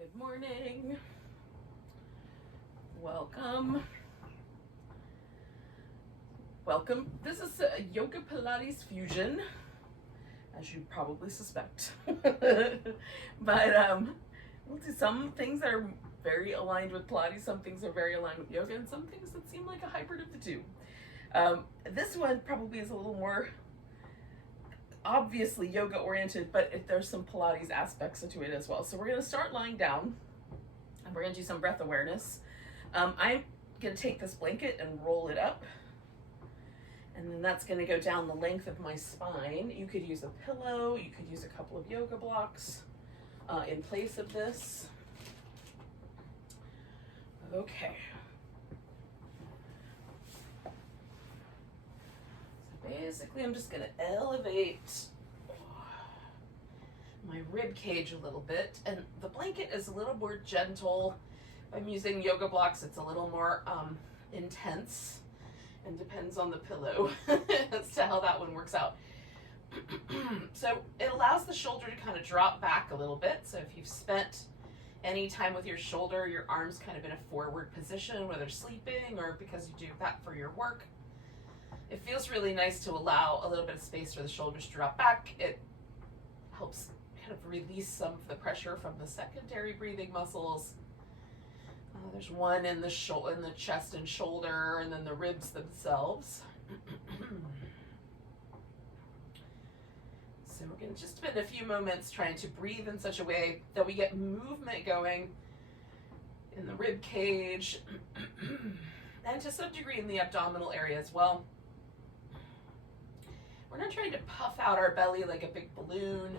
Good morning. Welcome. Welcome. This is a Yoga Pilates fusion, as you probably suspect. But we'll do some things that are very aligned with Pilates, some things are very aligned with yoga, and some things that seem like a hybrid of the two. This one probably is a little more obviously yoga oriented, but there's some Pilates aspects to it as well. So we're going to start lying down and we're going to do some breath awareness. I'm going to take this blanket and roll it up, and then that's going to go down the length of my spine. You could use a pillow, you could use a couple of yoga blocks in place of this. Okay. Basically, I'm just going to elevate my rib cage a little bit, and the blanket is a little more gentle. If I'm using yoga blocks, it's a little more intense, and depends on the pillow as to how that one works out. So it allows the shoulder to kind of drop back a little bit. So if you've spent any time with your shoulder, your arms kind of in a forward position, whether sleeping or because you do that for your work, it feels really nice to allow a little bit of space for the shoulders to drop back. It helps kind of release some of the pressure from the secondary breathing muscles. There's one in the chest and shoulder, and then the ribs themselves. So we're going to just spend a few moments trying to breathe in such a way that we get movement going in the rib cage and to some degree in the abdominal area as well. We're not trying to puff out our belly like a big balloon,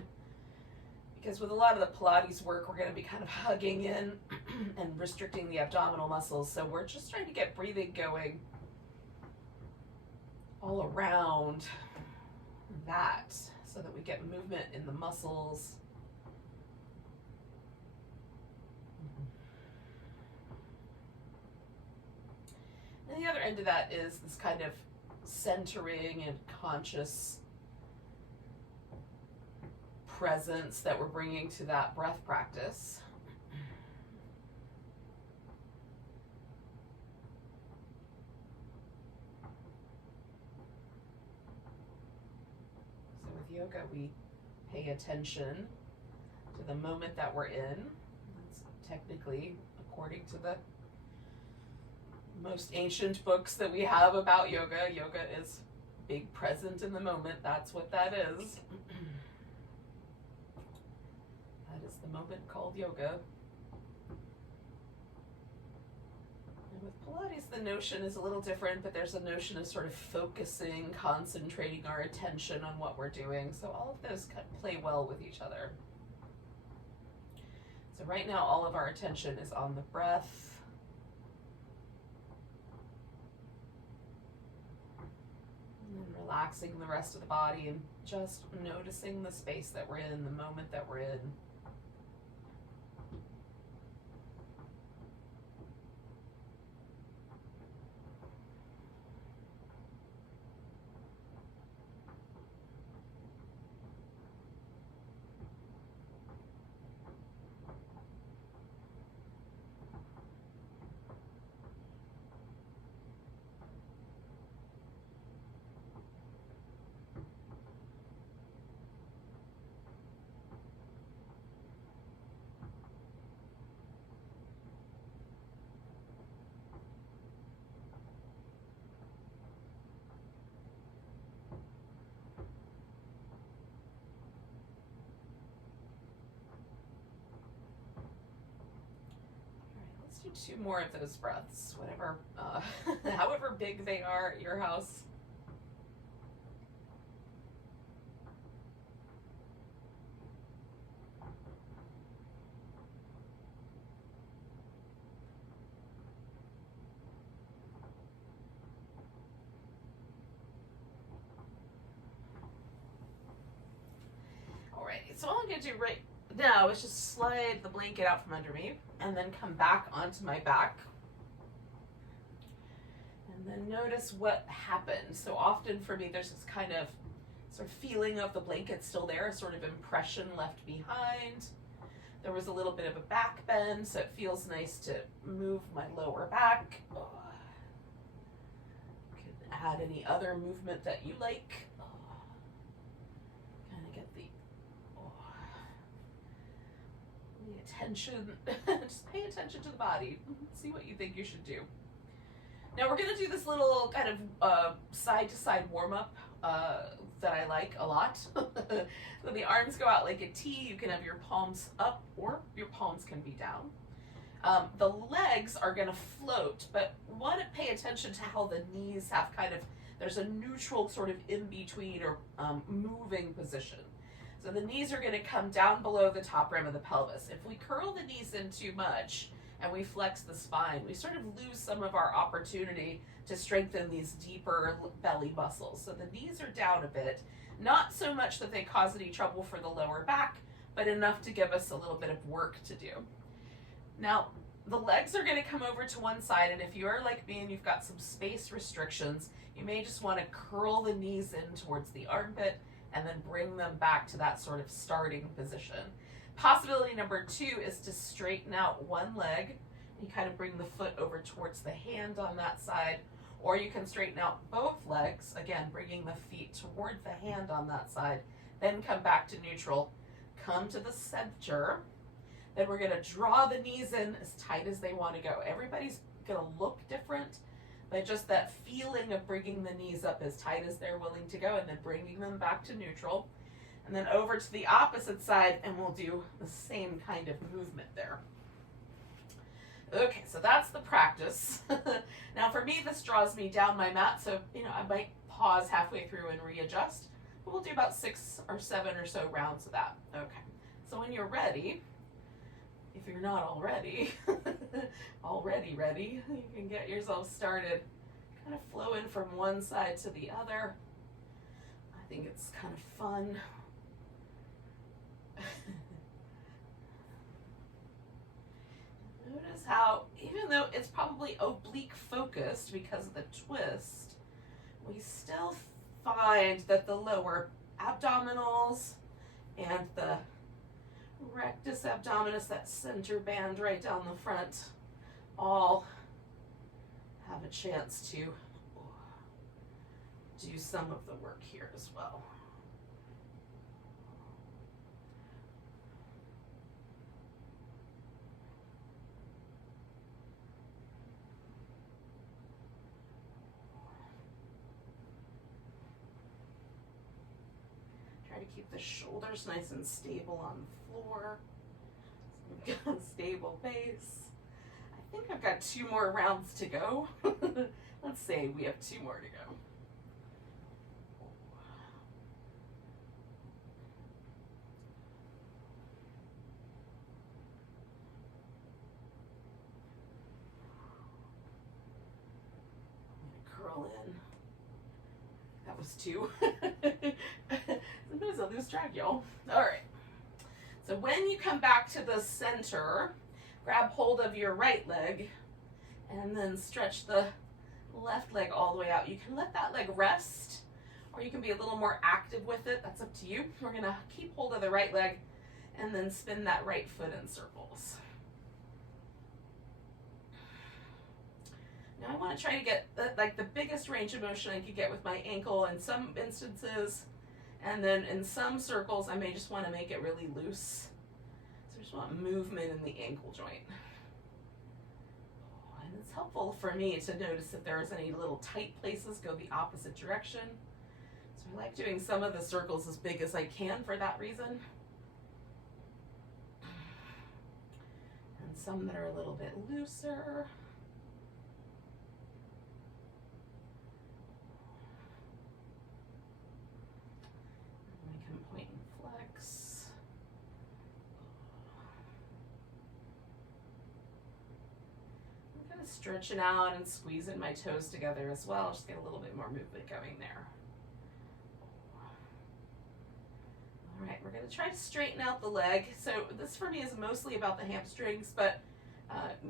because with a lot of the Pilates work, we're going to be kind of hugging in and restricting the abdominal muscles. So we're just trying to get breathing going all around that so that we get movement in the muscles. And the other end of that is this kind of centering and conscious presence that we're bringing to that breath practice. So with yoga, we pay attention to the moment that we're in. That's technically, according to the most ancient books that we have about yoga, yoga is being present in the moment. That's what that is. That is the moment called yoga. And with Pilates, the notion is a little different, but there's a notion of sort of focusing, concentrating our attention on what we're doing. So all of those play well with each other. So right now, all of our attention is on the breath. And relaxing the rest of the body and just noticing the space that we're in, the moment that we're in. Let's do 2 more of those breaths, whatever, however big they are at your house. All right, so all I'm going to do right now is just slide the blanket out from under me and then come back onto my back. And then notice what happened. So often for me, there's this kind of sort of feeling of the blanket still there, a sort of impression left behind. There was a little bit of a back bend, so it feels nice to move my lower back. Oh. You can add any other movement that you like. Oh. Kind of get the attention. Just pay attention to the body. See what you think you should do. Now we're going to do this little kind of side-to-side warm-up that I like a lot. So the arms go out like a T. You can have your palms up or your palms can be down. The legs are going to float, but want to pay attention to how the knees have kind of, there's a neutral sort of in-between or moving position. So the knees are going to come down below the top rim of the pelvis. If we curl the knees in too much and we flex the spine, we sort of lose some of our opportunity to strengthen these deeper belly muscles. So the knees are down a bit, not so much that they cause any trouble for the lower back, but enough to give us a little bit of work to do. Now, the legs are going to come over to one side, and if you are like me and you've got some space restrictions, you may just want to curl the knees in towards the armpit and then bring them back to that sort of starting position. Possibility number 2 is to straighten out one leg. You kind of bring the foot over towards the hand on that side, or you can straighten out both legs, again, bringing the feet toward the hand on that side, then come back to neutral, come to the center. Then we're going to draw the knees in as tight as they want to go. Everybody's going to look different, but just that feeling of bringing the knees up as tight as they're willing to go and then bringing them back to neutral. And then over to the opposite side, and we'll do the same kind of movement there. Okay, so that's the practice. Now for me, this draws me down my mat, so I might pause halfway through and readjust. But we'll do about 6 or 7 or so rounds of that. Okay, so when you're ready, if you're not already ready, you can get yourself started. Kind of flow in from one side to the other. I think it's kind of fun. Notice how, even though it's probably oblique focused because of the twist, we still find that the lower abdominals and the rectus abdominis, that center band right down the front, all have a chance to do some of the work here as well. Try to keep the shoulders nice and stable on the floor. So we've got a stable base. I think I've got 2 more rounds to go. Let's say we have 2 more to go. I'm gonna curl in. That was 2. Sometimes I lose track, y'all. All right. So when you come back to the center, grab hold of your right leg and then stretch the left leg all the way out. You can let that leg rest, or you can be a little more active with it. That's up to you. We're going to keep hold of the right leg and then spin that right foot in circles. Now I want to try to get the biggest range of motion I could get with my ankle in some instances, and then in some circles I may just want to make it really loose. So I just want movement in the ankle joint. And it's helpful for me to notice if there's any little tight places, go the opposite direction. So I like doing some of the circles as big as I can for that reason. And some that are a little bit looser. Stretching out and squeezing my toes together as well. Just get a little bit more movement going there. All right, we're going to try to straighten out the leg. So this for me is mostly about the hamstrings, but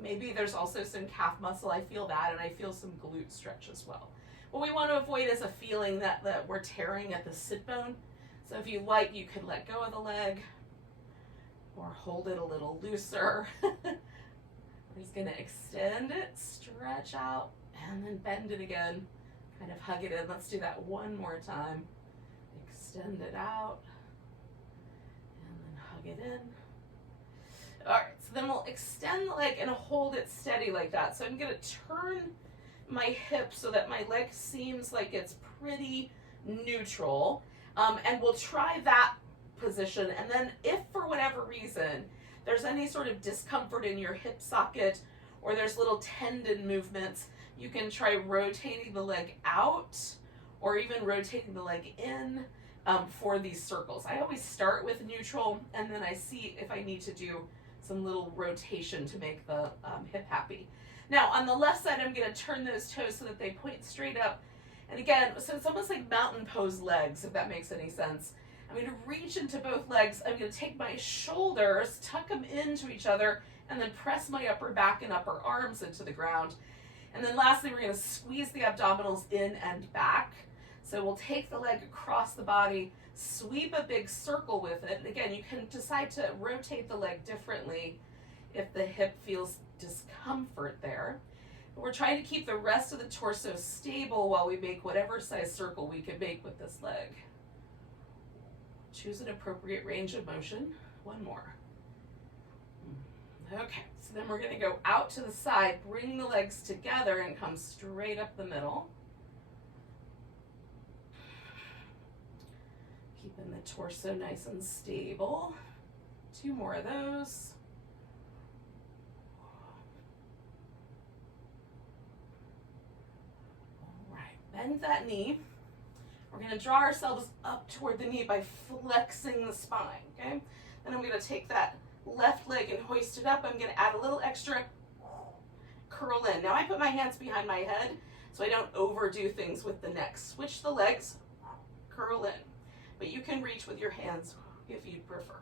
maybe there's also some calf muscle. I feel that, and I feel some glute stretch as well. What we want to avoid is a feeling that we're tearing at the sit bone. So if you like, you could let go of the leg, or hold it a little looser. We're just gonna extend it, stretch out, and then bend it again. Kind of hug it in. Let's do that one more time. Extend it out, and then hug it in. All right, so then we'll extend the leg and hold it steady like that. So I'm gonna turn my hip so that my leg seems like it's pretty neutral. And we'll try that position. And then if for whatever reason there's any sort of discomfort in your hip socket or there's little tendon movements, you can try rotating the leg out or even rotating the leg in for these circles. I always start with neutral and then I see if I need to do some little rotation to make the hip happy. Now on the left side, I'm going to turn those toes so that they point straight up. And again, so it's almost like mountain pose legs, if that makes any sense. I'm going to reach into both legs. I'm going to take my shoulders, tuck them into each other, and then press my upper back and upper arms into the ground. And then lastly, we're going to squeeze the abdominals in and back. So we'll take the leg across the body, sweep a big circle with it. And again, you can decide to rotate the leg differently if the hip feels discomfort there. But we're trying to keep the rest of the torso stable while we make whatever size circle we can make with this leg. Choose an appropriate range of motion. One more. Okay, so then we're going to go out to the side, bring the legs together and come straight up the middle. Keeping the torso nice and stable. 2 more of those. All right, bend that knee. We're going to draw ourselves up toward the knee by flexing the spine, okay? Then I'm going to take that left leg and hoist it up. I'm going to add a little extra curl in. Now I put my hands behind my head so I don't overdo things with the neck. Switch the legs, curl in. But you can reach with your hands if you prefer.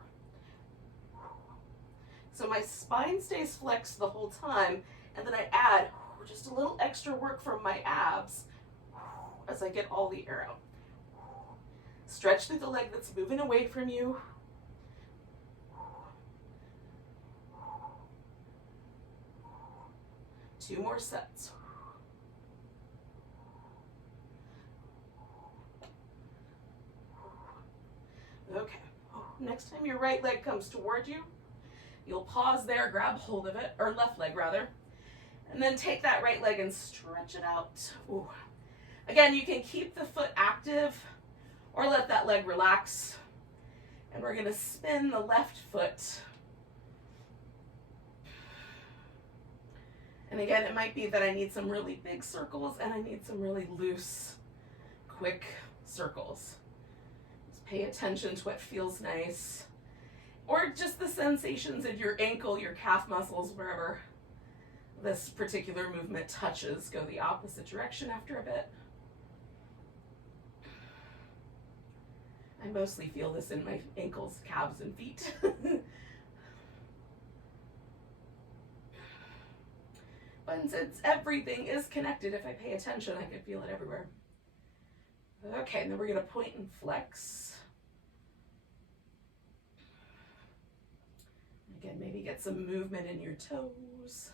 So my spine stays flexed the whole time, and then I add just a little extra work from my abs as I get all the air out. Stretch through the leg that's moving away from you. Two more sets. Okay, next time your right leg comes toward you, you'll pause there, grab hold of it, or left leg rather, and then take that right leg and stretch it out. Ooh. Again, you can keep the foot active or let that leg relax. And we're gonna spin the left foot. And again, it might be that I need some really big circles and I need some really loose, quick circles. Just pay attention to what feels nice. Or just the sensations of your ankle, your calf muscles, wherever this particular movement touches. Go the opposite direction after a bit. I mostly feel this in my ankles, calves, and feet. But since everything is connected, if I pay attention, I can feel it everywhere. Okay, and then we're going to point and flex. Again, maybe get some movement in your toes.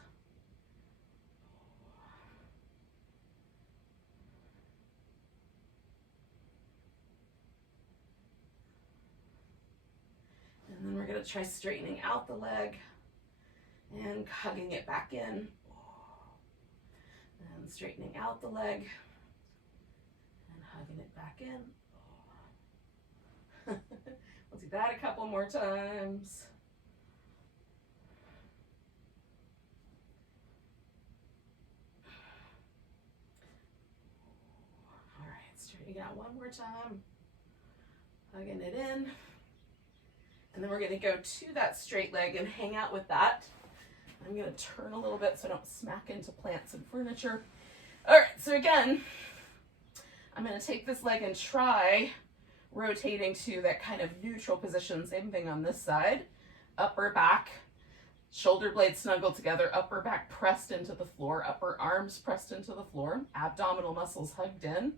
And then we're going to try straightening out the leg and hugging it back in. And straightening out the leg and hugging it back in. We'll do that a couple more times. All right, straightening out one more time. Hugging it in. And then we're going to go to that straight leg and hang out with that. I'm going to turn a little bit so I don't smack into plants and furniture. All right, so again, I'm going to take this leg and try rotating to that kind of neutral position. Same thing on this side. Upper back, shoulder blades snuggled together, upper back pressed into the floor, upper arms pressed into the floor, abdominal muscles hugged in.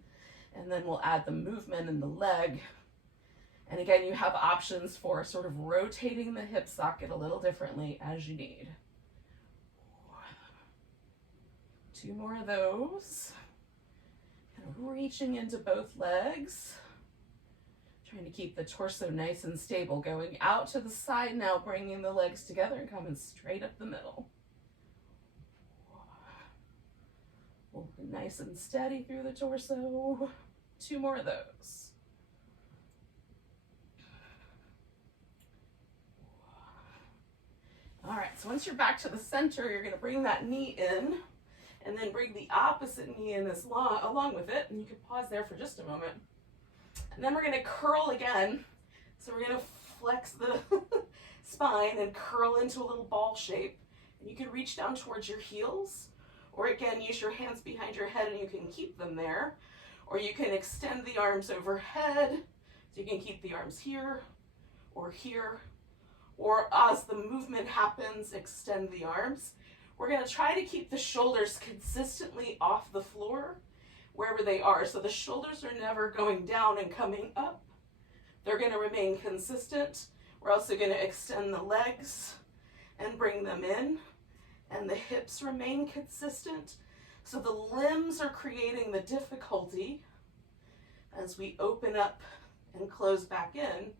And then we'll add the movement in the leg. And again, you have options for sort of rotating the hip socket a little differently as you need. 2 more of those. Kind of reaching into both legs. Trying to keep the torso nice and stable. Going out to the side now, bringing the legs together and coming straight up the middle. Holding nice and steady through the torso. 2 more of those. All right, so once you're back to the center, you're going to bring that knee in and then bring the opposite knee in along with it. And you can pause there for just a moment. And then we're going to curl again. So we're going to flex the spine and curl into a little ball shape. And you can reach down towards your heels, or again, use your hands behind your head and you can keep them there. Or you can extend the arms overhead, so you can keep the arms here or here. Or as the movement happens, extend the arms. We're going to try to keep the shoulders consistently off the floor wherever they are. So the shoulders are never going down and coming up. They're going to remain consistent. We're also going to extend the legs and bring them in. And the hips remain consistent. So the limbs are creating the difficulty as we open up and close back in.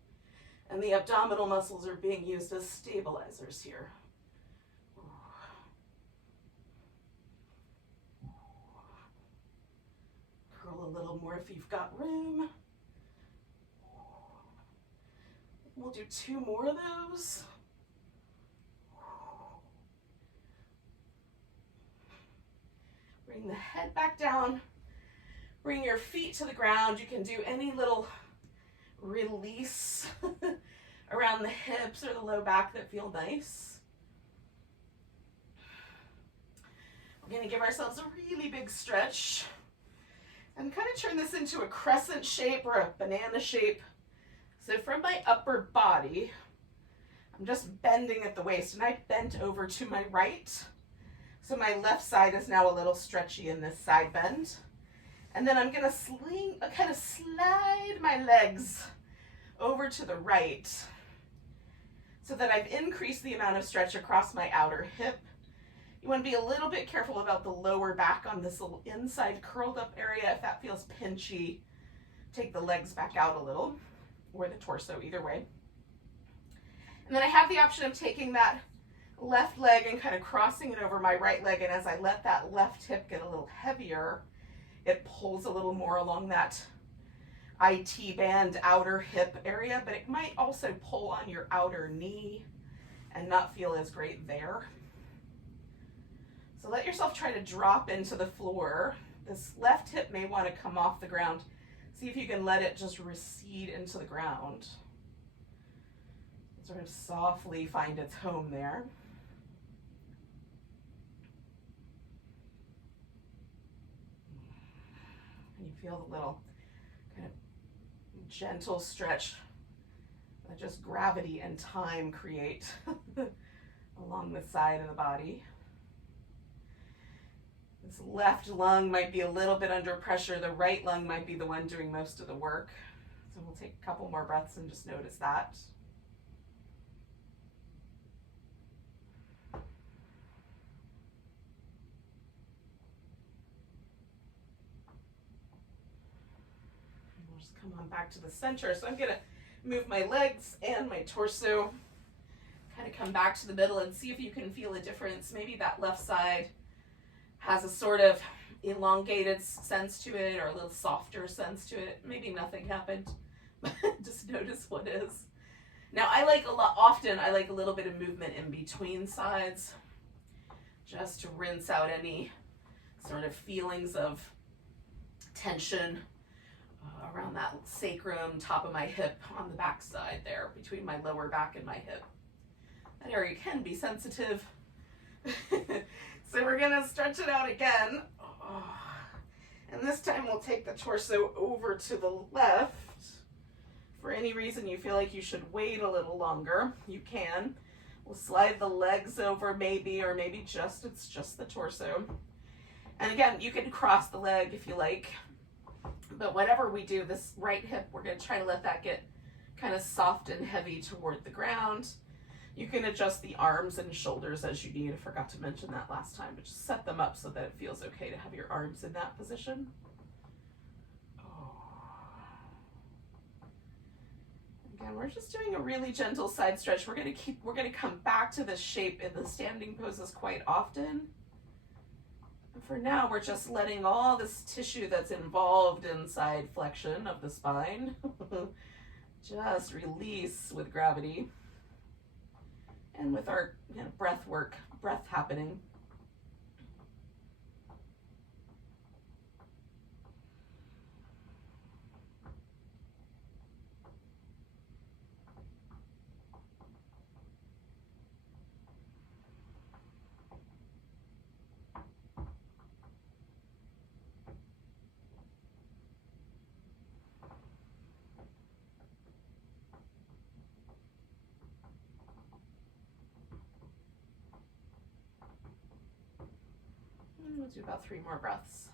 And the abdominal muscles are being used as stabilizers here. Curl a little more if you've got room. We'll do 2 more of those. Bring the head back down. Bring your feet to the ground. You can do any little release around the hips or the low back that feel nice. We're going to give ourselves a really big stretch and kind of turn this into a crescent shape or a banana shape. So from my upper body, I'm just bending at the waist, and I bent over to my right. So my left side is now a little stretchy in this side bend. And then I'm going to kind of slide my legs over to the right so that I've increased the amount of stretch across my outer hip. You want to be a little bit careful about the lower back on this little inside curled up area. If that feels pinchy, take the legs back out a little, or the torso, either way. And then I have the option of taking that left leg and kind of crossing it over my right leg. And as I let that left hip get a little heavier, it pulls a little more along that IT band outer hip area, but it might also pull on your outer knee and not feel as great there. So let yourself try to drop into the floor. This left hip may want to come off the ground. See if you can let it just recede into the ground. Sort of softly find its home there. And you feel the little kind of gentle stretch that just gravity and time create along the side of the body. This left lung might be a little bit under pressure. The right lung might be the one doing most of the work. So we'll take a couple more breaths and just notice that. We'll just come on back to the center. So I'm going to move my legs and my torso. Kind of come back to the middle and see if you can feel a difference. Maybe that left side has a sort of elongated sense to it or a little softer sense to it. Maybe nothing happened. Just notice what is. Now I like a little bit of movement in between sides just to rinse out any sort of feelings of tension around that sacrum, top of my hip, on the back side there, between my lower back and my hip. That area can be sensitive. So we're going to stretch it out again. And this time we'll take the torso over to the left. For any reason you feel like you should wait a little longer, you can. We'll slide the legs over maybe, or maybe it's just the torso. And again, you can cross the leg if you like. But whatever we do, this right hip, we're going to try to let that get kind of soft and heavy toward the ground. You can adjust the arms and shoulders as you need. I forgot to mention that last time, but just set them up so that it feels okay to have your arms in that position. Again, we're just doing a really gentle side stretch. We're gonna come back to this shape in the standing poses quite often. And for now, we're just letting all this tissue that's involved in side flexion of the spine just release with gravity. And with our breath happening. We'll do about 3 more breaths.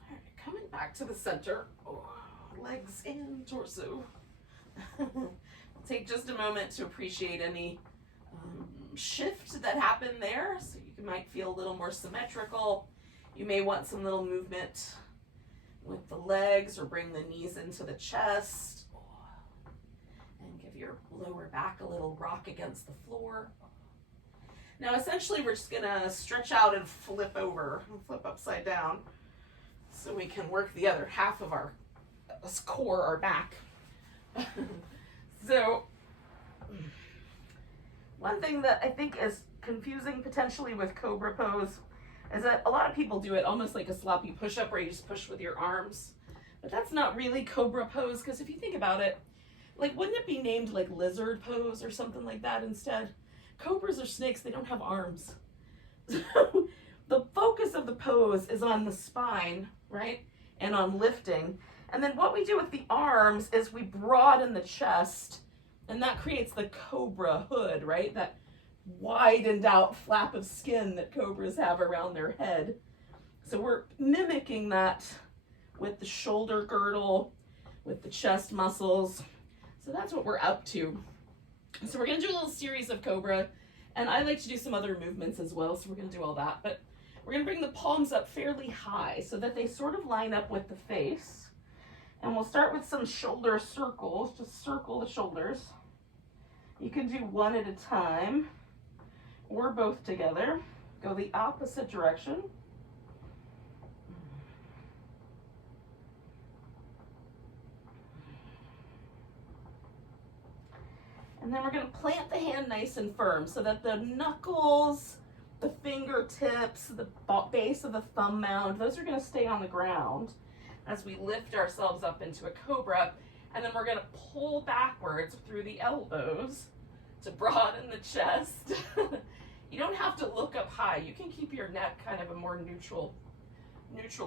All right, coming back to the center, legs and torso. Take just a moment to appreciate any shift that happened there, so you might feel a little more symmetrical. You may want some little movement with the legs, or bring the knees into the chest, and give your lower back a little rock against the floor. Now essentially we're just gonna stretch out and flip over, flip upside down, so we can work the other half of our core, our back. So one thing that I think is confusing potentially with Cobra Pose is that a lot of people do it almost like a sloppy push-up where you just push with your arms. But that's not really Cobra Pose, because if you think about it, like, wouldn't it be named like Lizard Pose or something like that instead? Cobras are snakes, they don't have arms. So the focus of the pose is on the spine, right? And on lifting. And then what we do with the arms is we broaden the chest, and that creates the cobra hood, right? That widened out flap of skin that cobras have around their head. So we're mimicking that with the shoulder girdle, with the chest muscles. So that's what we're up to. So we're gonna do a little series of cobra, and I like to do some other movements as well, so we're gonna do all that. But we're gonna bring the palms up fairly high so that they sort of line up with the face. And we'll start with some shoulder circles. Just circle the shoulders. You can do one at a time or both together. Go the opposite direction. And then we're going to plant the hand nice and firm so that the knuckles, the fingertips, the base of the thumb mound, those are going to stay on the ground as we lift ourselves up into a cobra. And then we're going to pull backwards through the elbows to broaden the chest. You don't have to look up high. You can keep your neck kind of a more neutral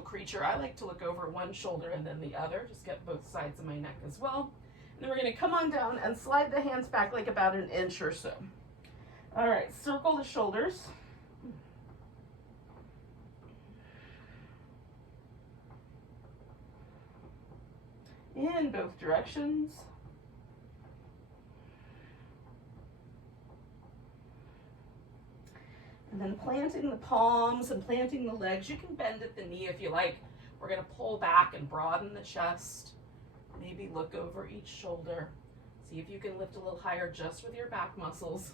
creature. I like to look over one shoulder and then the other, just get both sides of my neck as well. And then we're going to come on down and slide the hands back like about an inch or so. All right, circle the shoulders. In both directions. And then planting the palms and planting the legs. You can bend at the knee if you like. We're going to pull back and broaden the chest. Maybe look over each shoulder. See if you can lift a little higher just with your back muscles.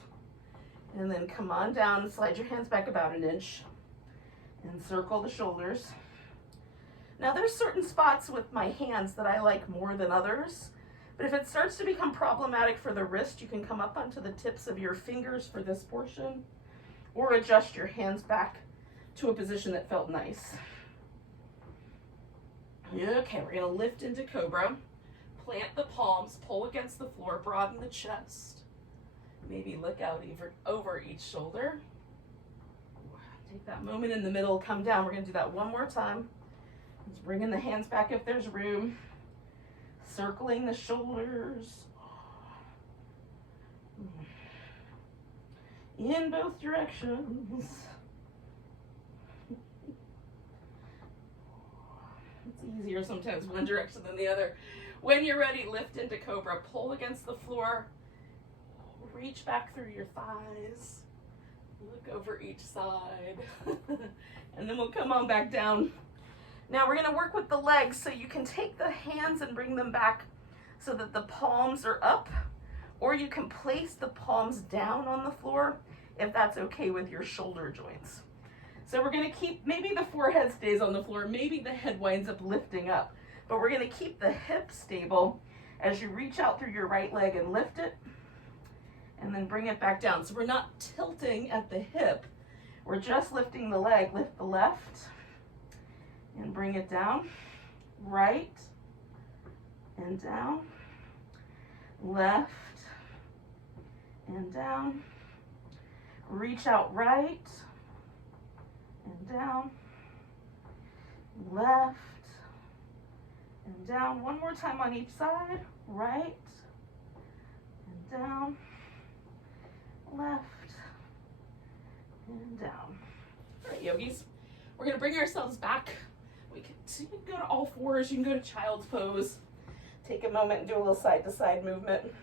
And then come on down and slide your hands back about an inch. And circle the shoulders. Now there's certain spots with my hands that I like more than others. But if it starts to become problematic for the wrist, you can come up onto the tips of your fingers for this portion, or adjust your hands back to a position that felt nice. Okay, we're gonna lift into Cobra. Plant the palms, pull against the floor, broaden the chest. Maybe look out over each shoulder. Take that moment in the middle, come down. We're gonna do that one more time. Just bringing the hands back if there's room. Circling the shoulders. In both directions. It's easier sometimes one direction than the other. When you're ready, lift into Cobra. Pull against the floor. Reach back through your thighs. Look over each side. And then we'll come on back down. Now we're going to work with the legs, so you can take the hands and bring them back so that the palms are up, or you can place the palms down on the floor if that's okay with your shoulder joints. So we're going to keep, maybe the forehead stays on the floor, maybe the head winds up lifting up, but we're going to keep the hips stable as you reach out through your right leg and lift it, and then bring it back down. So we're not tilting at the hip, we're just lifting the leg. Lift the left and bring it down, right and down, left and down, reach out right and down, left and down. One more time on each side, right and down, left and down. All right, yogis, we're gonna bring ourselves back. So you can go to all fours, you can go to child's pose. Take a moment and do a little side to side movement.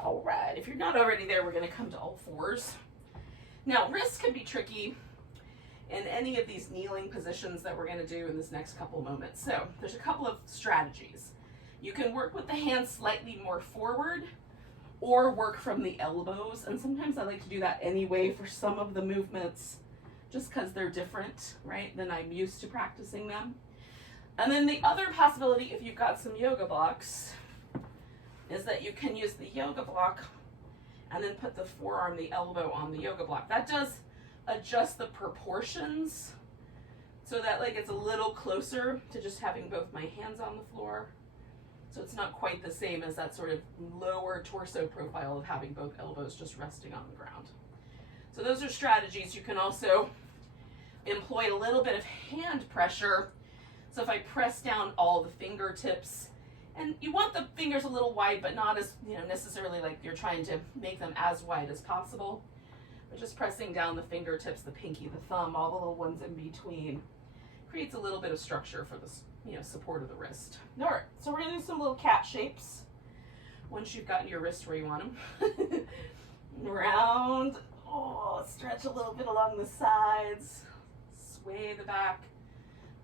All right, if you're not already there, we're gonna come to all fours. Now, wrists can be tricky in any of these kneeling positions that we're going to do in this next couple moments. So there's a couple of strategies. You can work with the hands slightly more forward or work from the elbows. And sometimes I like to do that anyway for some of the movements just because they're different, right, than I'm used to practicing them. And then the other possibility, if you've got some yoga blocks, is that you can use the yoga block and then put the forearm, the elbow on the yoga block. That does adjust the proportions so that like it's a little closer to just having both my hands on the floor. So it's not quite the same as that sort of lower torso profile of having both elbows just resting on the ground. So those are strategies. You can also employ a little bit of hand pressure. So if I press down all the fingertips, and you want the fingers a little wide, but not as, necessarily like you're trying to make them as wide as possible. But just pressing down the fingertips, the pinky, the thumb, all the little ones in between creates a little bit of structure for this, support of the wrist. All right, so we're gonna do some little cat shapes once you've gotten your wrist where you want them. Round, stretch a little bit along the sides, sway the back,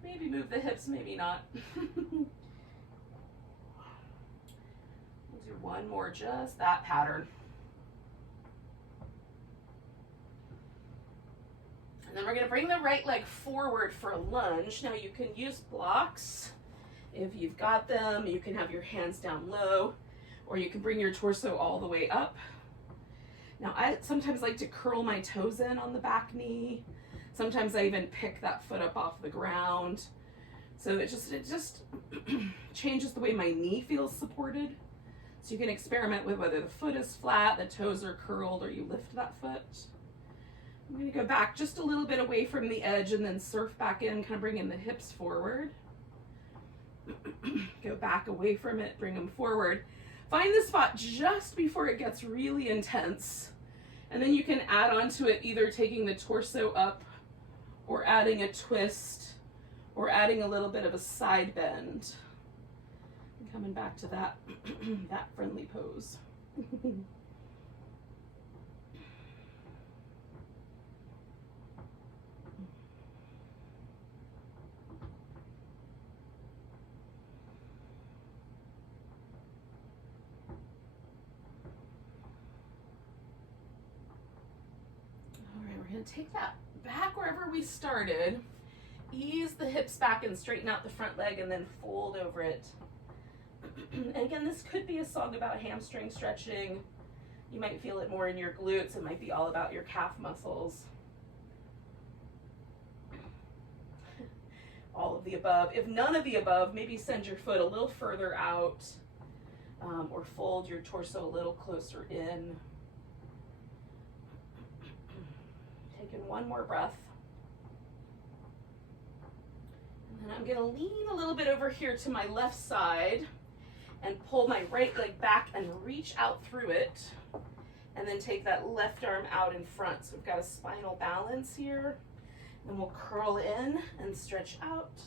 maybe move the hips, maybe not. We'll do one more, just that pattern. And then we're going to bring the right leg forward for a lunge. Now you can use blocks if you've got them. You can have your hands down low, or you can bring your torso all the way up. Now I sometimes like to curl my toes in on the back knee. Sometimes I even pick that foot up off the ground. So it just changes the way my knee feels supported. So you can experiment with whether the foot is flat, the toes are curled, or you lift that foot. I'm going to go back just a little bit away from the edge and then surf back in, kind of bringing the hips forward. Go back away from it, bring them forward. Find the spot just before it gets really intense. And then you can add on to it either taking the torso up or adding a twist or adding a little bit of a side bend. And coming back to that, that friendly pose. Take that back wherever we started. Ease the hips back and straighten out the front leg and then fold over it. And again, this could be a song about hamstring stretching. You might feel it more in your glutes. It might be all about your calf muscles. all of the above. If none of the above, maybe send your foot a little further out, or fold your torso a little closer in. Taking one more breath. And then I'm gonna lean a little bit over here to my left side and pull my right leg back and reach out through it. And then take that left arm out in front. So we've got a spinal balance here. And we'll curl in and stretch out.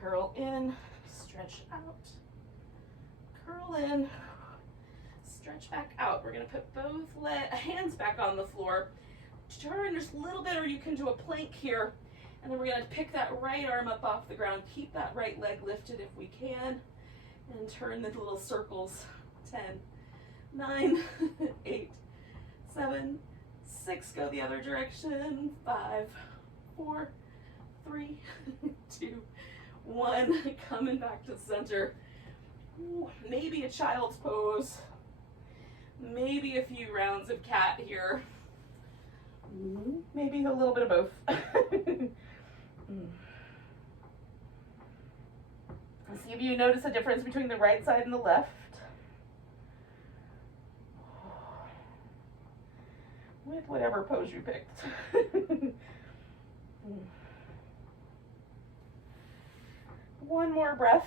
Curl in, stretch out. Curl in, stretch back out. We're gonna put both hands back on the floor. Turn just a little bit, or you can do a plank here. And then we're gonna pick that right arm up off the ground. Keep that right leg lifted if we can. And turn the little circles. 10, 9, 8, 7, 6, go the other direction. 5, 4, 3, 2, 1. Coming back to center. Ooh, maybe a child's pose. Maybe a few rounds of cat here. Maybe a little bit of both. Let's see if you notice a difference between the right side and the left. With whatever pose you picked. One more breath.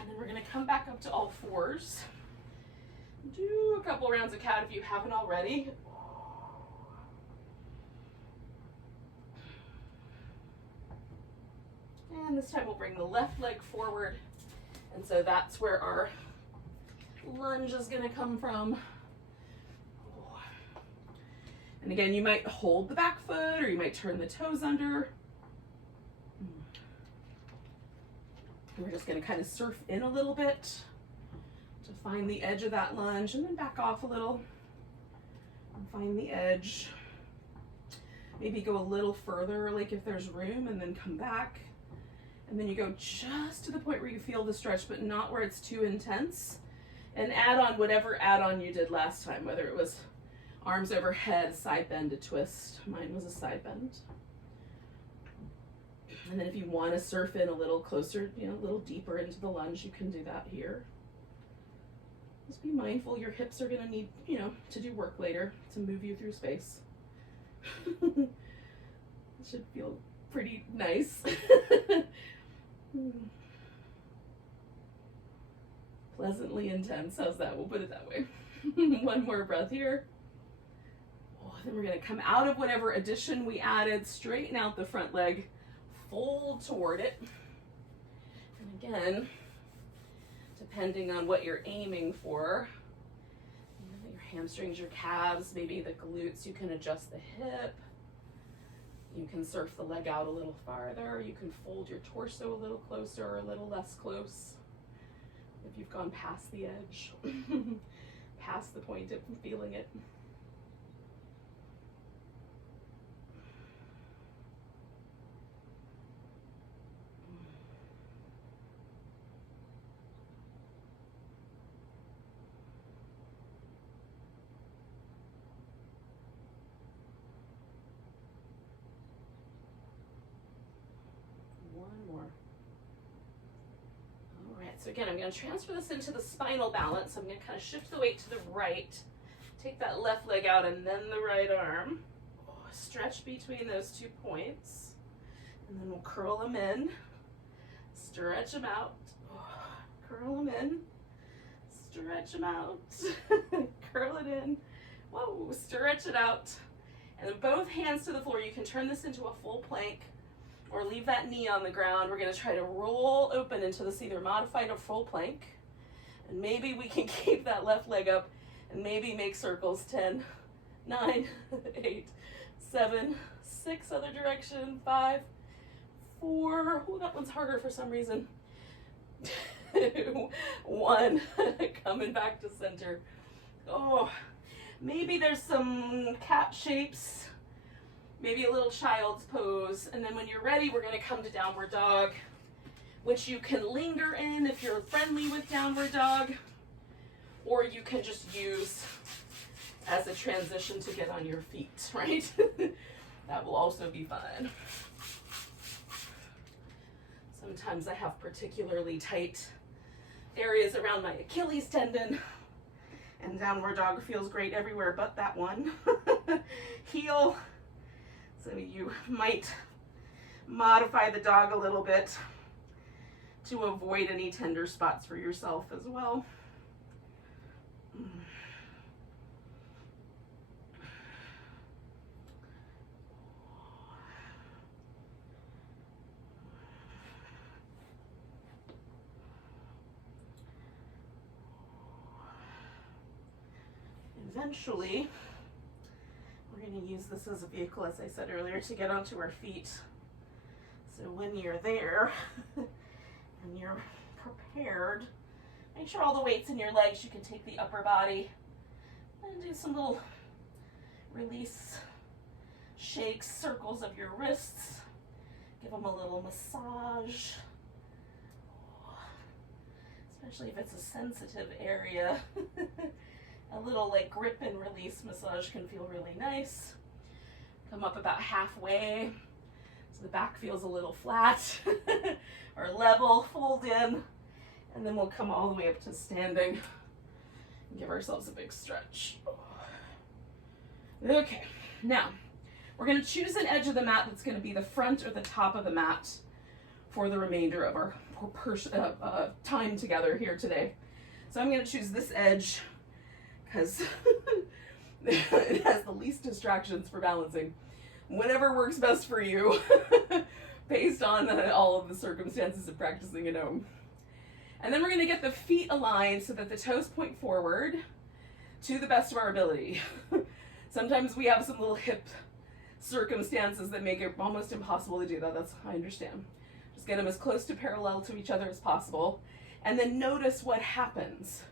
And then we're going to come back up to all fours. Do a couple rounds of cat if you haven't already. And this time we'll bring the left leg forward. And so that's where our lunge is going to come from. And again, you might hold the back foot, or you might turn the toes under. We're just going to kind of surf in a little bit to find the edge of that lunge, and then back off a little and find the edge. Maybe go a little further, like if there's room, and then come back. And then you go just to the point where you feel the stretch, but not where it's too intense. And add on whatever add-on you did last time, whether it was arms overhead, side bend, a twist. Mine was a side bend. And then if you want to surf in a little closer, a little deeper into the lunge, you can do that here. Just be mindful your hips are going to need, to do work later to move you through space. It should feel pretty nice. Pleasantly intense. How's that? We'll put it that way. One more breath here. Then we're going to come out of whatever addition we added, straighten out the front leg, fold toward it. And again, depending on what you're aiming for, your hamstrings, your calves, maybe the glutes, you can adjust the hip. You can surf the leg out a little farther. You can fold your torso a little closer or a little less close if you've gone past the edge, past the point of feeling it. So again, I'm going to transfer this into the spinal balance. I'm going to kind of shift the weight to the right, take that left leg out and then the right arm. Stretch between those 2 points. And then we'll curl them in, stretch them out, curl them in, stretch them out, curl it in, whoa, stretch it out. And then both hands to the floor. You can turn this into a full plank, or leave that knee on the ground. We're going to try to roll open into this either modified or full plank. And maybe we can keep that left leg up and maybe make circles. 10, 9, 8, 7, 6, other direction, 5, 4, oh, that one's harder for some reason. 2, 1, coming back to center. Oh, maybe there's some cat shapes. Maybe a little child's pose, and then when you're ready, we're going to come to downward dog, which you can linger in if you're friendly with downward dog, or you can just use as a transition to get on your feet, right? That will also be fun. Sometimes I have particularly tight areas around my Achilles tendon, and downward dog feels great everywhere but that one. Heel. So you might modify the dog a little bit to avoid any tender spots for yourself as well. Eventually, we're going to use this as a vehicle, as I said earlier, to get onto our feet. So when you're there and you're prepared, make sure all the weight's in your legs. You can take the upper body and do some little release shakes, circles of your wrists. Give them a little massage, especially if it's a sensitive area. A little like grip and release massage can feel really nice. Come up about halfway so the back feels a little flat or level, fold in, and then we'll come all the way up to standing and give ourselves a big stretch. Okay, now we're going to choose an edge of the mat that's going to be the front or the top of the mat for the remainder of our time together here today. So I'm going to choose this edge because it has the least distractions for balancing. Whatever works best for you based on all of the circumstances of practicing at home. And then we're going to get the feet aligned so that the toes point forward to the best of our ability. Sometimes we have some little hip circumstances that make it almost impossible to do that. I understand. Just get them as close to parallel to each other as possible. And then notice what happens.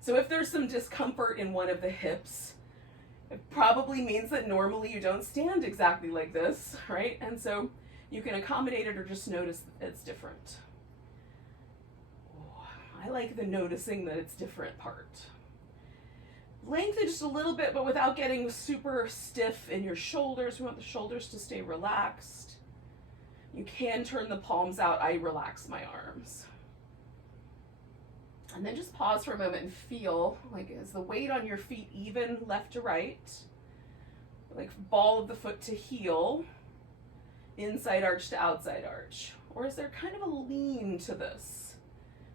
So if there's some discomfort in one of the hips, it probably means that normally you don't stand exactly like this, right? And so you can accommodate it or just notice that it's different. I like the noticing that it's different part. Lengthen just a little bit, but without getting super stiff in your shoulders. We want the shoulders to stay relaxed. You can turn the palms out. I relax my arms. And then just pause for a moment and feel, like, is the weight on your feet even left to right? Like ball of the foot to heel, inside arch to outside arch. Or is there kind of a lean to this?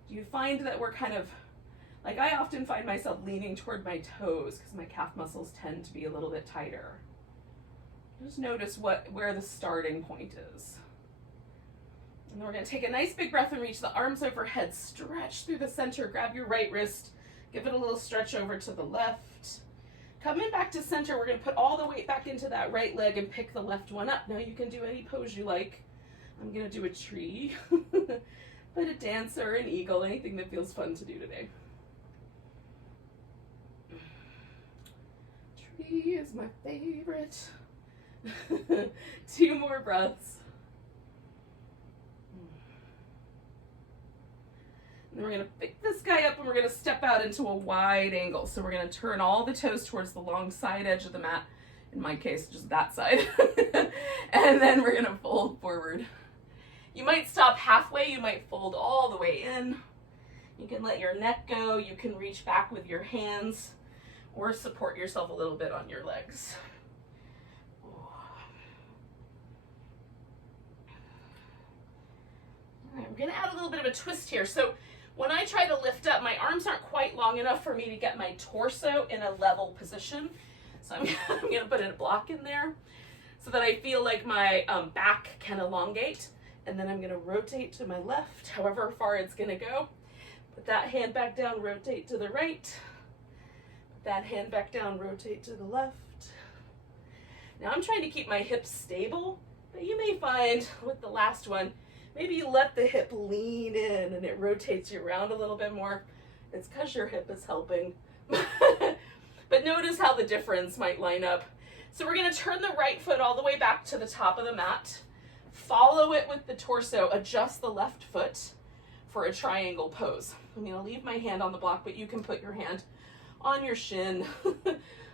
Do you find that we're kind of, like I often find myself leaning toward my toes because my calf muscles tend to be a little bit tighter. Just notice where the starting point is. And then we're going to take a nice big breath and reach the arms overhead. Stretch through the center. Grab your right wrist. Give it a little stretch over to the left. Coming back to center, we're going to put all the weight back into that right leg and pick the left one up. Now you can do any pose you like. I'm going to do a tree, but a dancer, an eagle, anything that feels fun to do today. Tree is my favorite. 2 more breaths. And then we're going to pick this guy up and we're going to step out into a wide angle. So we're going to turn all the toes towards the long side edge of the mat. In my case, just that side. And then we're going to fold forward. You might stop halfway. You might fold all the way in. You can let your neck go. You can reach back with your hands or support yourself a little bit on your legs. All right, we're going to add a little bit of a twist here. So when I try to lift up, my arms aren't quite long enough for me to get my torso in a level position. So I'm going to put a block in there so that I feel like my back can elongate. And then I'm going to rotate to my left, however far it's going to go. Put that hand back down, rotate to the right. Put that hand back down, rotate to the left. Now I'm trying to keep my hips stable, but you may find with the last one, maybe you let the hip lean in and it rotates you around a little bit more. It's because your hip is helping. But notice how the difference might line up. So we're going to turn the right foot all the way back to the top of the mat. Follow it with the torso. Adjust the left foot for a triangle pose. I'm going to leave my hand on the block, but you can put your hand on your shin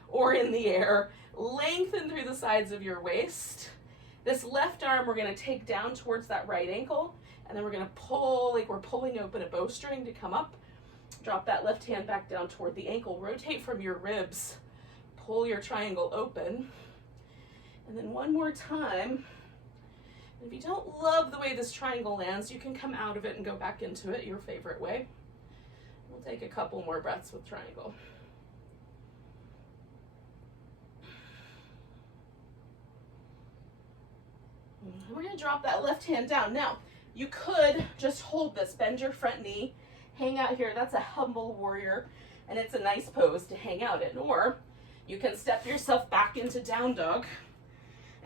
or in the air. Lengthen through the sides of your waist. This left arm we're going to take down towards that right ankle, and then we're going to pull like we're pulling open a bowstring to come up. Drop that left hand back down toward the ankle. Rotate from your ribs. Pull your triangle open. And then one more time. If you don't love the way this triangle lands, you can come out of it and go back into it your favorite way. We'll take a couple more breaths with triangle. We're going to drop that left hand down. Now, you could just hold this, bend your front knee, hang out here. That's a humble warrior, and it's a nice pose to hang out in. Or you can step yourself back into down dog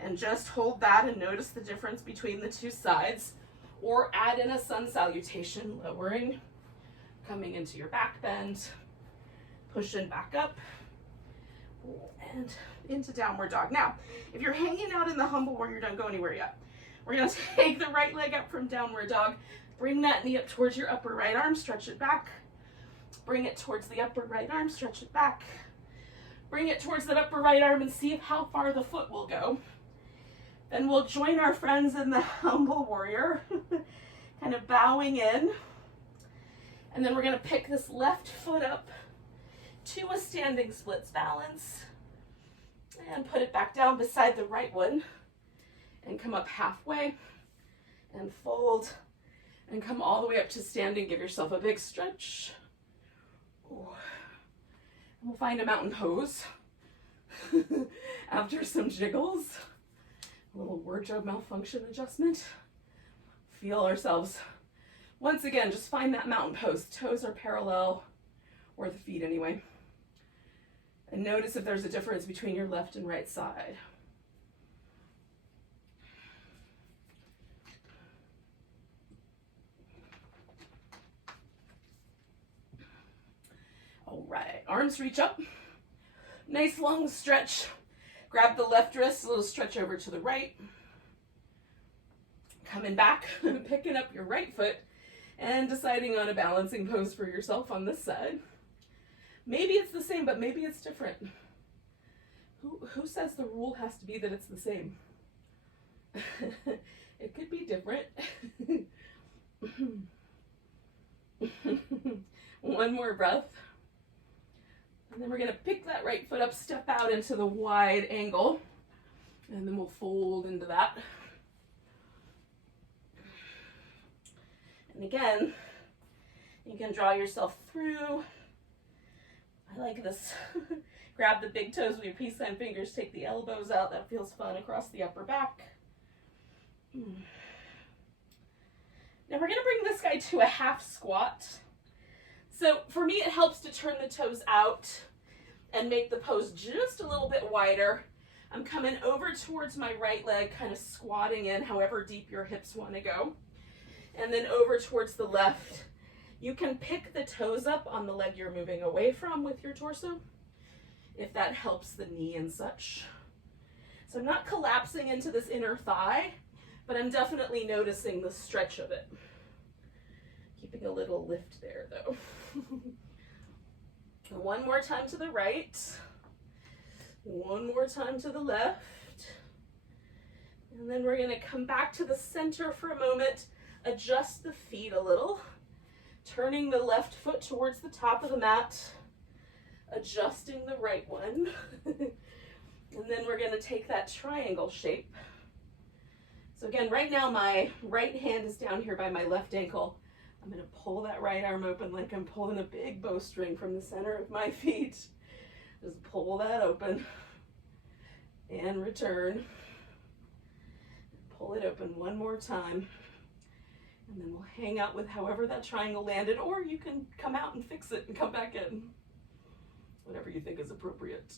and just hold that and notice the difference between the two sides. Or add in a sun salutation, lowering, coming into your back bend, pushing back up, and into downward dog. Now, if you're hanging out in the humble warrior, don't go anywhere yet. We're going to take the right leg up from downward dog. Bring that knee up towards your upper right arm, stretch it back. Bring it towards the upper right arm, stretch it back. Bring it towards that upper right arm and see how far the foot will go. Then we'll join our friends in the humble warrior, kind of bowing in. And then we're going to pick this left foot up to a standing splits balance and put it back down beside the right one and come up halfway and fold and come all the way up to standing. Give yourself a big stretch. Ooh. And we'll find a mountain pose after some jiggles. A little wardrobe malfunction adjustment. Feel ourselves. Once again, just find that mountain pose. Toes are parallel, or the feet anyway. And notice if there's a difference between your left and right side. All right, arms reach up. Nice long stretch. Grab the left wrist, a little stretch over to the right. Coming back, picking up your right foot and deciding on a balancing pose for yourself on this side. Maybe it's the same, but maybe it's different. Who says the rule has to be that it's the same? It could be different. One more breath. And then we're going to pick that right foot up, step out into the wide angle, and then we'll fold into that. And again, you can draw yourself through. I like this. Grab the big toes with your peace sign fingers, take the elbows out. That feels fun across the upper back. Now we're going to bring this guy to a half squat. So for me, it helps to turn the toes out and make the pose just a little bit wider. I'm coming over towards my right leg, kind of squatting in however deep your hips want to go. And then over towards the left. You can pick the toes up on the leg you're moving away from with your torso, if that helps the knee and such. So I'm not collapsing into this inner thigh, but I'm definitely noticing the stretch of it. Keeping a little lift there though. One more time to the right. One more time to the left. And then we're going to come back to the center for a moment. Adjust the feet a little. Turning the left foot towards the top of the mat. Adjusting the right one. And then we're going to take that triangle shape. So again, right now my right hand is down here by my left ankle. I'm going to pull that right arm open like I'm pulling a big bowstring from the center of my feet. Just pull that open and return. Pull it open one more time. And then we'll hang out with however that triangle landed, or you can come out and fix it and come back in. Whatever you think is appropriate.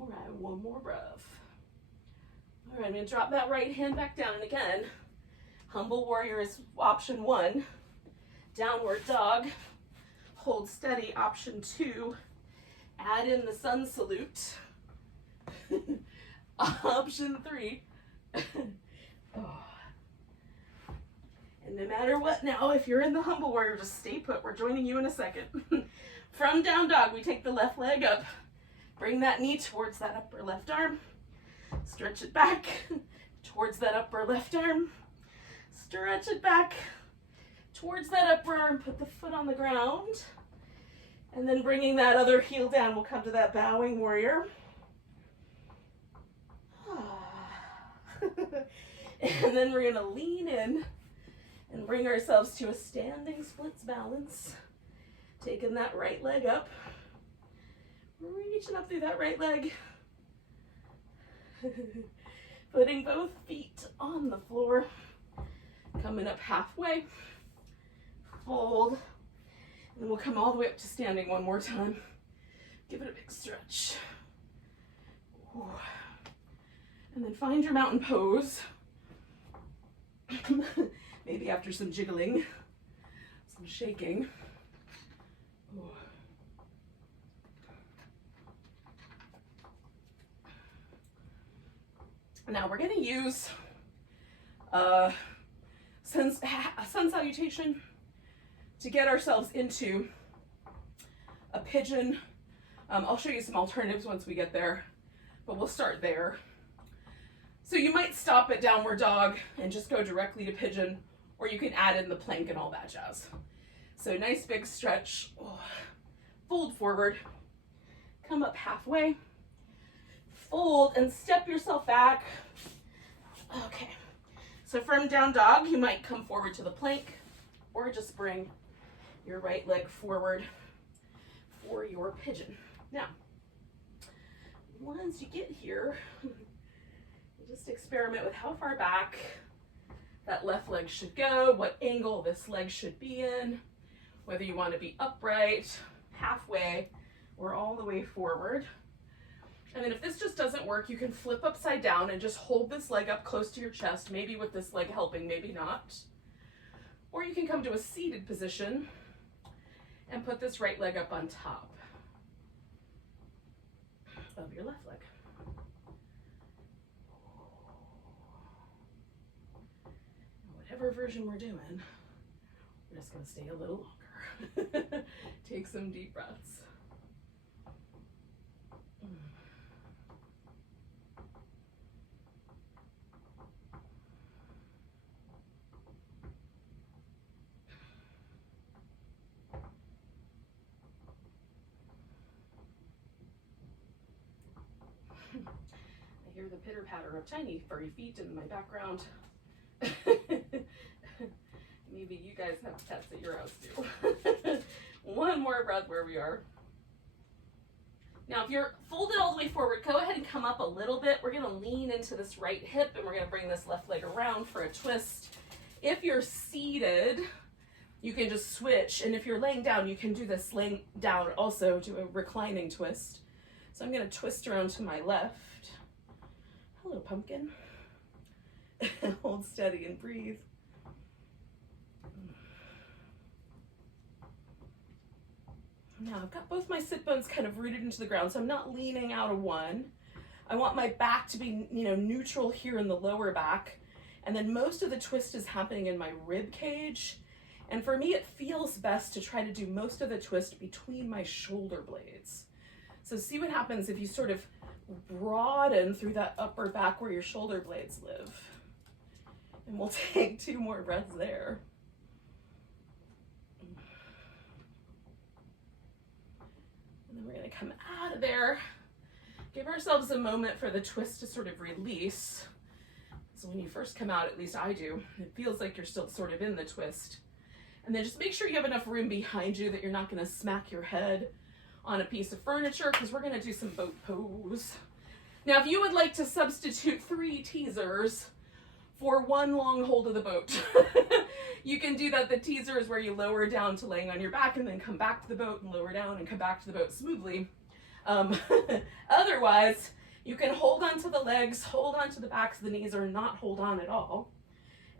All right, one more breath. All right, I'm going to drop that right hand back down. And again, humble warrior is option 1. Downward dog, hold steady, option 2. Add in the sun salute. Option 3, Oh. And no matter what now, if you're in the humble warrior, just stay put. We're joining you in a second. From down dog, we take the left leg up. Bring that knee towards that upper left arm. Stretch it back towards that upper left arm. Stretch it back towards that upper arm. Put the foot on the ground. And then bringing that other heel down, we'll come to that bowing warrior. And then we're gonna lean in and bring ourselves to a standing splits balance. Taking that right leg up. Reaching up through that right leg. Putting both feet on the floor. Coming up halfway. Fold. And then we'll come all the way up to standing one more time. Give it a big stretch. Ooh. And then find your mountain pose. Maybe after some jiggling, some shaking. Ooh. Now we're going to use sun salutation to get ourselves into a pigeon. I'll show you some alternatives once we get there, but we'll start there. So you might stop at downward dog and just go directly to pigeon, or you can add in the plank and all that jazz. So nice big stretch. Oh. Fold forward, come up halfway, fold and step yourself back. Okay, so from down dog, you might come forward to the plank or just bring your right leg forward for your pigeon. Now, once you get here, just experiment with how far back that left leg should go, what angle this leg should be in, whether you want to be upright, halfway, or all the way forward. And then if this just doesn't work, you can flip upside down and just hold this leg up close to your chest, maybe with this leg helping, maybe not. Or you can come to a seated position and put this right leg up on top of your left leg. Whatever version we're doing, we're just going to stay a little longer. Take some deep breaths. I hear the pitter patter of tiny furry feet in my background. Maybe you guys have pets at your house too. One more breath where we are. Now, if you're folded all the way forward, go ahead and come up a little bit. We're gonna lean into this right hip and we're gonna bring this left leg around for a twist. If you're seated, you can just switch. And if you're laying down, you can do this laying down also, do a reclining twist. So I'm gonna twist around to my left. Hello, pumpkin. Hold steady and breathe. Now I've got both my sit bones kind of rooted into the ground, so I'm not leaning out of one. I want my back to be, neutral here in the lower back. And then most of the twist is happening in my rib cage. And for me, it feels best to try to do most of the twist between my shoulder blades. So see what happens if you sort of broaden through that upper back where your shoulder blades live. And we'll take 2 more breaths there. And then we're going to come out of there. Give ourselves a moment for the twist to sort of release. So when you first come out, at least I do, it feels like you're still sort of in the twist. And then just make sure you have enough room behind you that you're not going to smack your head on a piece of furniture, because we're going to do some boat pose. Now, if you would like to substitute 3 teasers for 1 long hold of the boat, you can do that. The teaser is where you lower down to laying on your back and then come back to the boat and lower down and come back to the boat smoothly. Otherwise, you can hold on to the legs, hold on to the backs of the knees, or not hold on at all.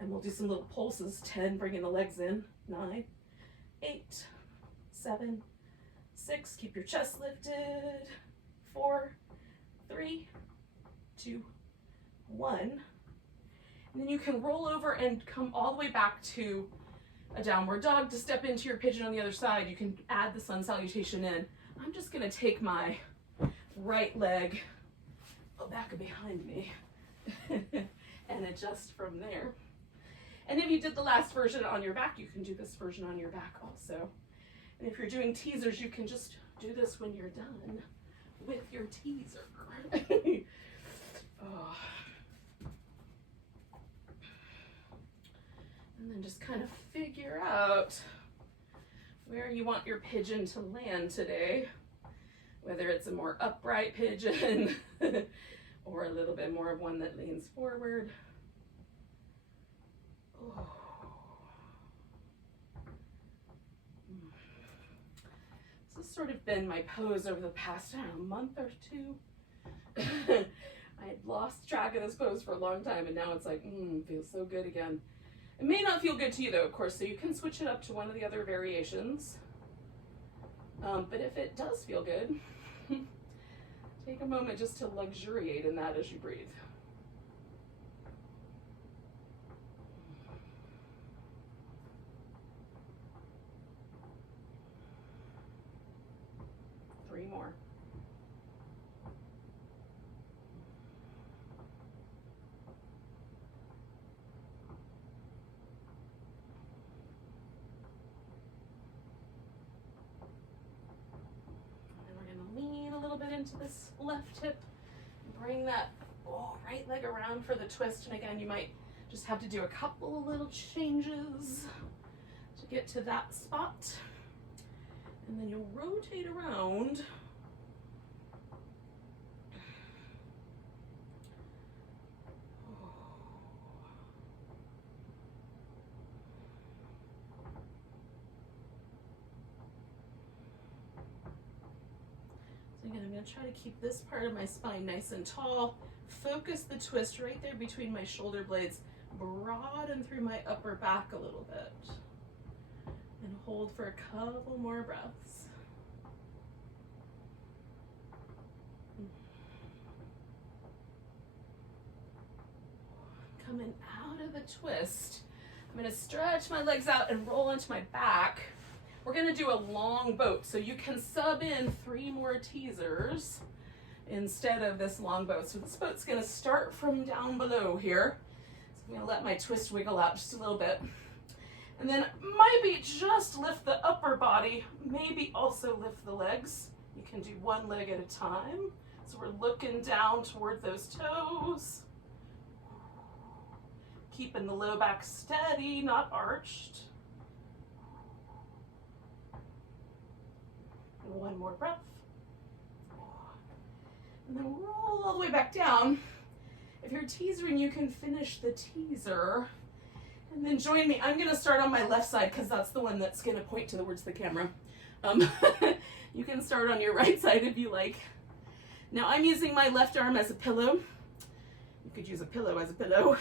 And we'll do some little pulses. 10, bringing the legs in. 9, 8, 7, 6, keep your chest lifted. 4, 3, 2, 1. And then you can roll over and come all the way back to a downward dog to step into your pigeon on the other side. You can add the sun salutation in. I'm just gonna take my right leg back behind me and adjust from there. And if you did the last version on your back, you can do this version on your back also. And if you're doing teasers, you can just do this when you're done with your teaser. Oh. And then just kind of figure out where you want your pigeon to land today, whether it's a more upright pigeon or a little bit more of one that leans forward. Oh. This has sort of been my pose over the past, I don't know, month or two. I had lost track of this pose for a long time, and now it's like, feels so good again. It may not feel good to you though, of course, so you can switch it up to one of the other variations. But if it does feel good, take a moment just to luxuriate in that as you breathe. Three more. Bit into this left hip, bring that right leg around for the twist, and again you might just have to do a couple of little changes to get to that spot, and then you'll rotate around. Again, I'm going to try to keep this part of my spine nice and tall. Focus the twist right there between my shoulder blades. Broaden through my upper back a little bit. And hold for a couple more breaths. Coming out of the twist, I'm going to stretch my legs out and roll onto my back. We're going to do a long boat, so you can sub in 3 more teasers instead of this long boat. So this boat's going to start from down below here. So I'm going to let my twist wiggle out just a little bit. And then maybe just lift the upper body, maybe also lift the legs. You can do one leg at a time. So we're looking down toward those toes. Keeping the low back steady, not arched. One more breath. And then roll all the way back down. If you're teasering, you can finish the teaser. And then join me. I'm going to start on my left side because that's the one that's going to point towards the camera. You can start on your right side if you like. Now I'm using my left arm as a pillow. You could use a pillow as a pillow.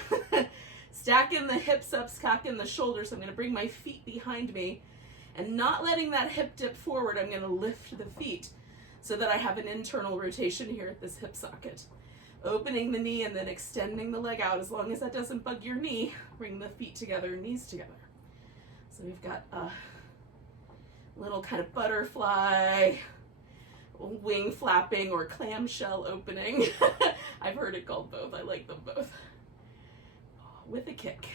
Stacking the hips up, stacking the shoulders. I'm going to bring my feet behind me. And not letting that hip dip forward, I'm going to lift the feet so that I have an internal rotation here at this hip socket. Opening the knee and then extending the leg out. As long as that doesn't bug your knee, bring the feet together, knees together. So we've got a little kind of butterfly, wing flapping, or clamshell opening. I've heard it called both. I like them both. With a kick.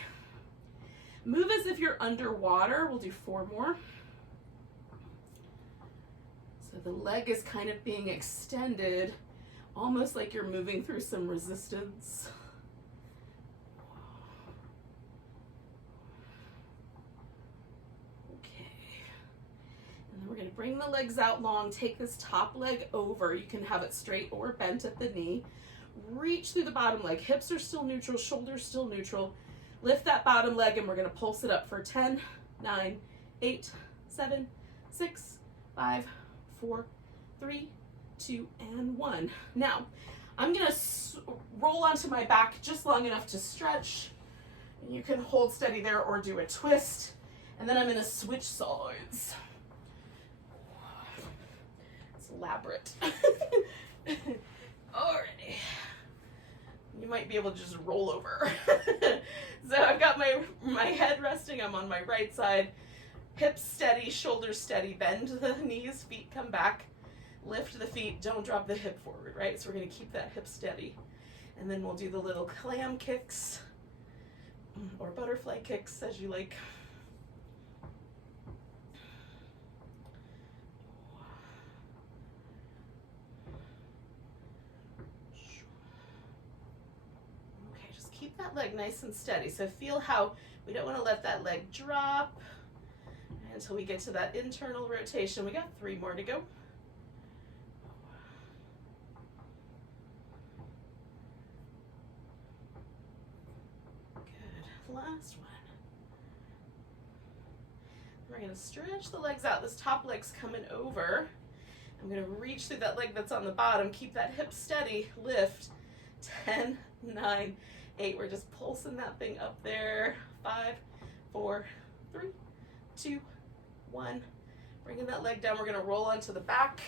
Move as if you're underwater. We'll do 4 more. So the leg is kind of being extended, almost like you're moving through some resistance. Okay. And then we're going to bring the legs out long. Take this top leg over. You can have it straight or bent at the knee. Reach through the bottom leg. Hips are still neutral, shoulders still neutral. Lift that bottom leg and we're going to pulse it up for 10, 9, 8, 7, 6, 5, 4, 3, 2, and 1. Now, I'm going to roll onto my back just long enough to stretch. You can hold steady there or do a twist. And then I'm going to switch sides. It's elaborate. Alrighty. You might be able to just roll over. So I've got my head resting. I'm on my right side. Hips steady, shoulders steady. Bend the knees, feet come back. Lift the feet, don't drop the hip forward, right? So we're going to keep that hip steady. And then we'll do the little clam kicks or butterfly kicks as you like. Okay, just keep that leg nice and steady. So feel how we don't want to let that leg drop until we get to that internal rotation. We got 3 more to go. Good. Last one. We're going to stretch the legs out. This top leg's coming over. I'm going to reach through that leg that's on the bottom. Keep that hip steady. Lift. 10, 9, 8. We're just pulsing that thing up there. 5, 4, 3, 2, 1. Bringing that leg down. We're going to roll onto the back.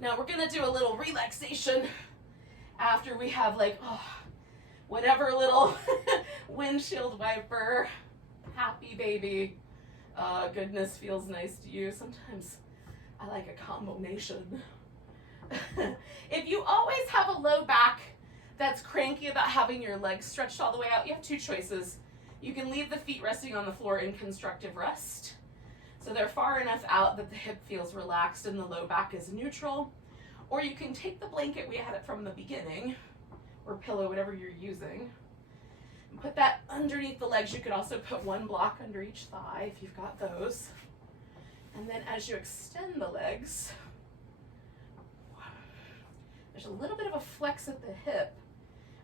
Now we're going to do a little relaxation after we have like, whatever little windshield wiper, happy baby, goodness feels nice to you. Sometimes I like a combination. If you always have a low back that's cranky about having your legs stretched all the way out, you have 2 choices. You can leave the feet resting on the floor in constructive rest, so they're far enough out that the hip feels relaxed and the low back is neutral. Or you can take the blanket, we had it from the beginning, or pillow, whatever you're using, and put that underneath the legs. You could also put 1 block under each thigh if you've got those. And then as you extend the legs, there's a little bit of a flex at the hip,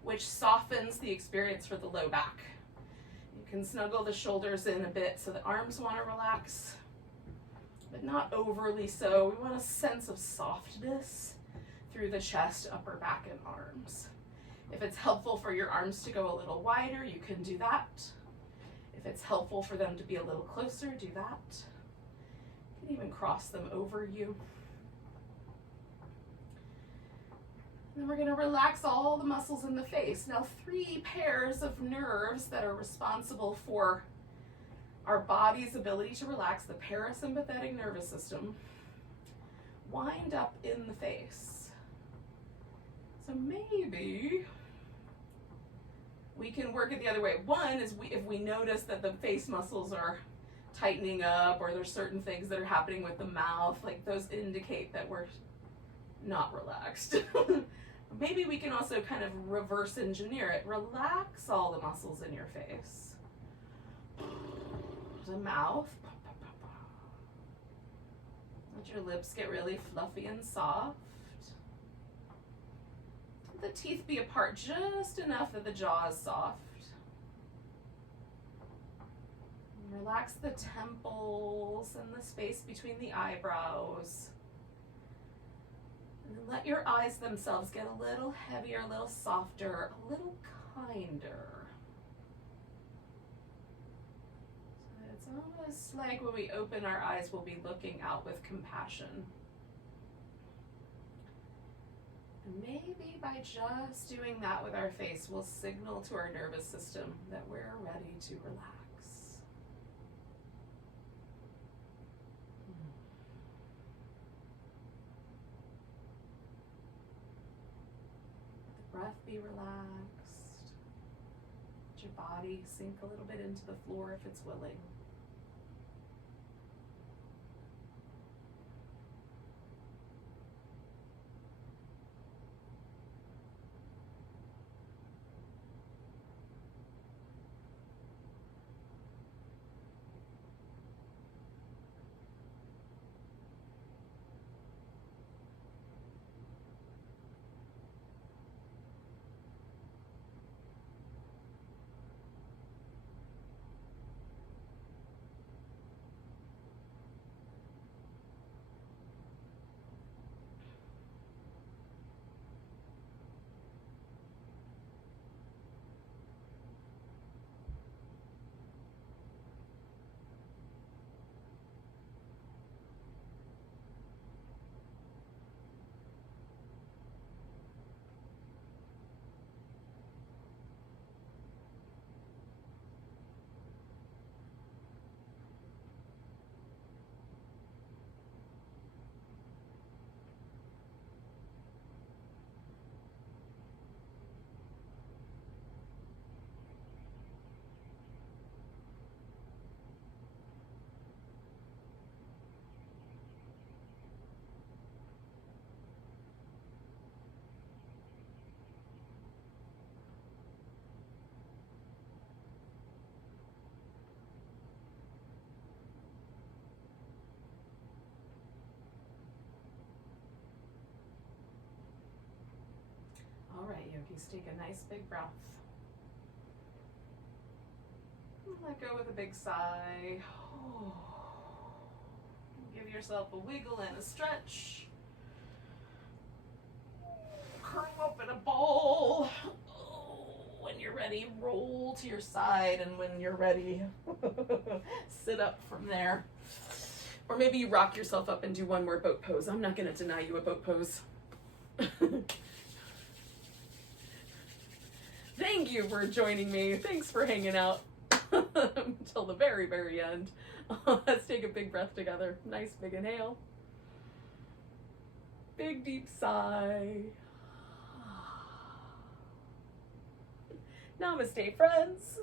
which softens the experience for the low back. You can snuggle the shoulders in a bit so the arms want to relax, but not overly so. We want a sense of softness through the chest, upper back, and arms. If it's helpful for your arms to go a little wider, you can do that. If it's helpful for them to be a little closer, do that. You can even cross them over you. And then we're going to relax all the muscles in the face. Now, 3 pairs of nerves that are responsible for our body's ability to relax, the parasympathetic nervous system, wind up in the face. So maybe we can work it the other way. One is if we notice that the face muscles are tightening up, or there's certain things that are happening with the mouth, like those indicate that we're not relaxed. Maybe we can also kind of reverse engineer it. Relax all the muscles in your face. The mouth. Let your lips get really fluffy and soft. The teeth be apart just enough that the jaw is soft. Relax the temples and the space between the eyebrows. And let your eyes themselves get a little heavier, a little softer, a little kinder. So it's almost like when we open our eyes, we'll be looking out with compassion. And maybe by just doing that with our face, we'll signal to our nervous system that we're ready to relax. Breath be relaxed. Let your body sink a little bit into the floor if it's willing. Please take a nice big breath. Let go with a big sigh. Give yourself a wiggle and a stretch. Curl up in a ball. When you're ready, roll to your side, and when you're ready, sit up from there. Or maybe you rock yourself up and do one more boat pose. I'm not going to deny you a boat pose. Thank you for joining me. Thanks for hanging out until the very, very end. Let's take a big breath together. Nice big inhale. Big deep sigh. Namaste, friends.